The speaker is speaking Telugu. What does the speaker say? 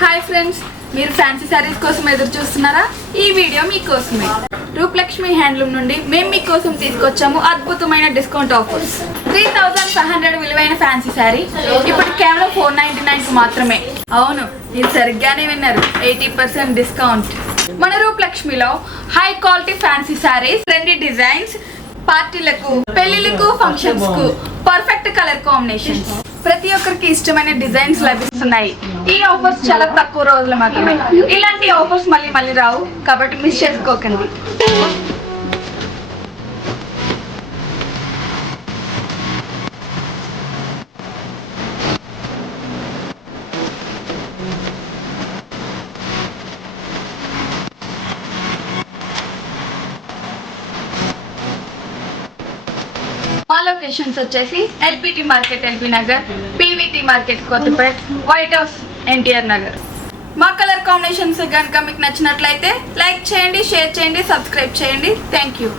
హాయ్ ఫ్రెండ్స్, మీరు ఫ్యాన్సీ శారీస్ కోసం ఎదురు చూస్తున్నారా? ఈ వీడియో మీకోసమే. రూపలక్ష్మి హ్యాండ్లూమ్ నుండి మేము మీకోసం తీసుకొచ్చాము అద్భుతమైన డిస్కౌంట్ ఆఫర్స్. 3500 విలువైన ఫ్యాన్సీ శారీ ఇప్పుడు కేవలం 499 మాత్రమే. అవును, మీరు సరిగ్గానే విన్నారు, 80% డిస్కౌంట్. మన రూపలక్ష్మిలో high quality fancy saris, trendy designs, పార్టీలకు, పెళ్లిలకు, ఫంక్షన్స్ కు పర్ఫెక్ట్ కలర్ కాంబినేషన్స్, ప్రతి ఒక్కరికి ఇష్టమైన డిజైన్స్ లభిస్తున్నాయి. ఈ ఆఫర్స్ చాలా తక్కువ రోజులు మాత్రమే. ఇలాంటి ఆఫర్స్ మళ్ళీ రావు, కాబట్టి మిస్ చేసుకోకండి. మా లొకేషన్స్ వచ్చేసి LPT market LB Nagar, PVT market Kothapet, white house NTR Nagar. మా కలర్ కాంబినేషన్స్ కనుక మీకు నచ్చినట్లయితే లైక్ చేయండి, షేర్ చేయండి, సబ్స్క్రైబ్ చేయండి. Thank you.